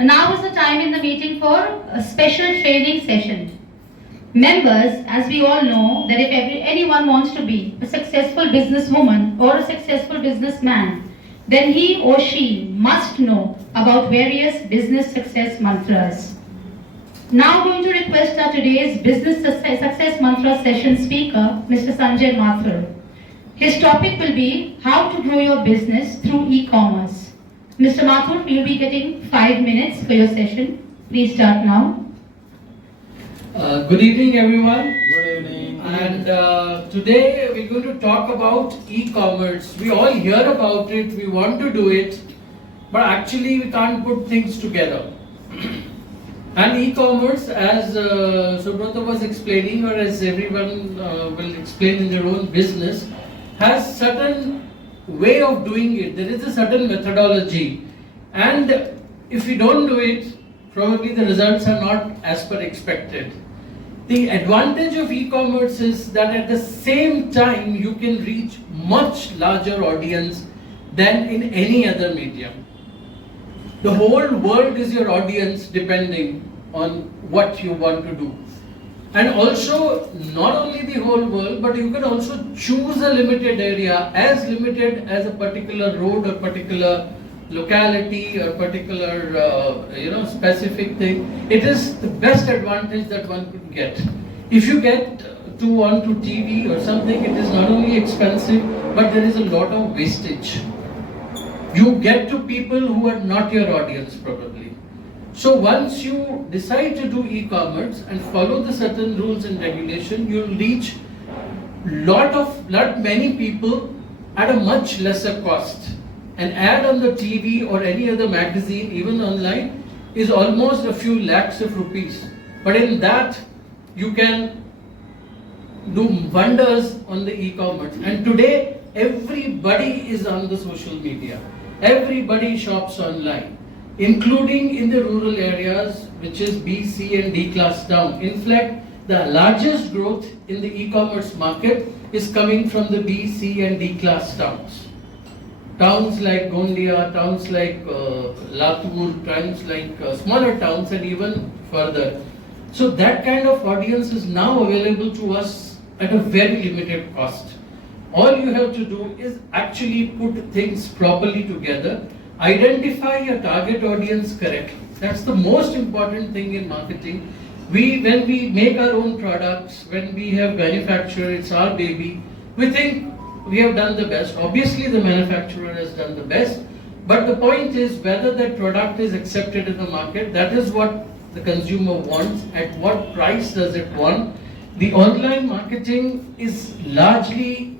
Now is the time in the meeting for a special training session. Members, as we all know, that if anyone wants to be a successful businesswoman or a successful businessman, then he or she must know about various business success mantras. Now going to request our today's business success mantra session speaker, Mr. Sanjay Mathur. His topic will be how to grow your business through e-commerce. Mr. Mathur, you'll be getting 5 minutes for your session. Please start now. Good evening, everyone. Good evening. And today we're going to talk about e-commerce. We all hear about it, we want to do it, but actually we can't put things together. And e-commerce, as Subrata was explaining, or as everyone will explain in their own business, has certain way of doing it. There is a certain methodology, and if you don't do it, probably the results are not as per expected. The advantage of e-commerce is that at the same time you can reach much larger audience than in any other medium. The whole world is your audience depending on what you want to do. And also, not only the whole world, but you can also choose a limited area, as limited as a particular road or particular locality or particular specific thing. It is the best advantage that one could get. If you get onto TV or something, it is not only expensive, but there is a lot of wastage. You get to people who are not your audience probably. So once you decide to do e-commerce and follow the certain rules and regulation, you'll reach many people at a much lesser cost. An ad on the TV or any other magazine, even online, is almost a few lakhs of rupees. But in that, you can do wonders on the e-commerce. And today, everybody is on the social media. Everybody shops online, including in the rural areas, which is B, C and D class town. In fact, the largest growth in the e-commerce market is coming from the B, C and D class towns. Towns like Gondia, towns like Latur, towns like smaller towns and even further. So that kind of audience is now available to us at a very limited cost. All you have to do is actually put things properly together, identify your target audience correctly. That's the most important thing in marketing. When we make our own products, when we have manufactured, it's our baby, we think we have done the best. Obviously the manufacturer has done the best, but the point is whether that product is accepted in the market. That is what the consumer wants. At what price does it want? The online marketing is largely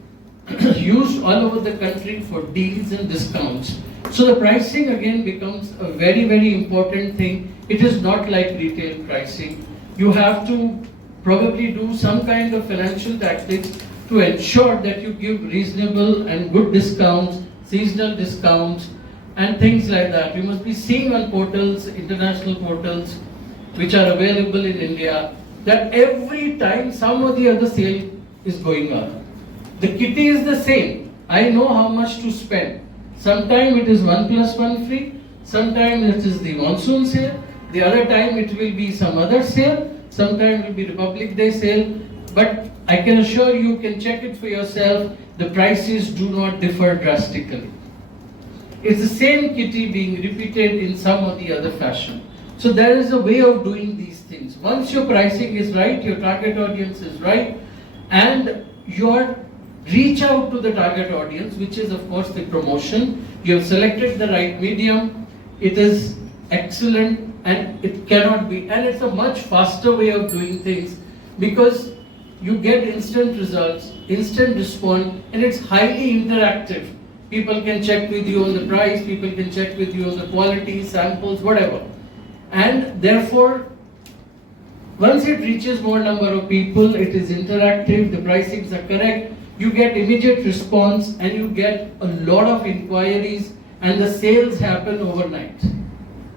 used all over the country for deals and discounts. So the pricing again becomes a very, very important thing. It is not like retail pricing. You have to probably do some kind of financial tactics to ensure that you give reasonable and good discounts, seasonal discounts and things like that. You must be seeing on portals, international portals, which are available in India, that every time some or the other sale is going on. The kitty is the same. I know how much to spend. Sometimes it is 1 + 1 free, sometimes it is the monsoon sale, the other time it will be some other sale, sometimes it will be Republic Day sale, but I can assure you can check it for yourself, the prices do not differ drastically. It's the same kitty being repeated in some or the other fashion. So there is a way of doing these things. Once your pricing is right, your target audience is right, and your reach out to the target audience, which is of course the promotion. You have selected the right medium, it is excellent and it cannot be, and it's a much faster way of doing things because you get instant results, instant response, and it's highly interactive. People can check with you on the price, people can check with you on the quality, samples, whatever. And therefore, once it reaches more number of people, it is interactive, the pricings are correct, you get immediate response and you get a lot of inquiries and the sales happen overnight.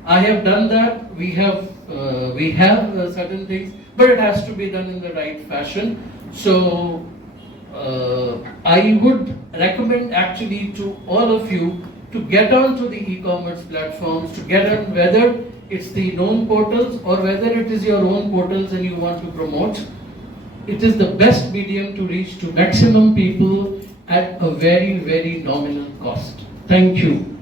I have done that, we have certain things, but it has to be done in the right fashion. So I would recommend actually to all of you to get onto the e-commerce platforms, to get on whether it's the known portals or whether it is your own portals and you want to promote, it is the best medium to reach to maximum people at a very, very nominal cost. Thank you.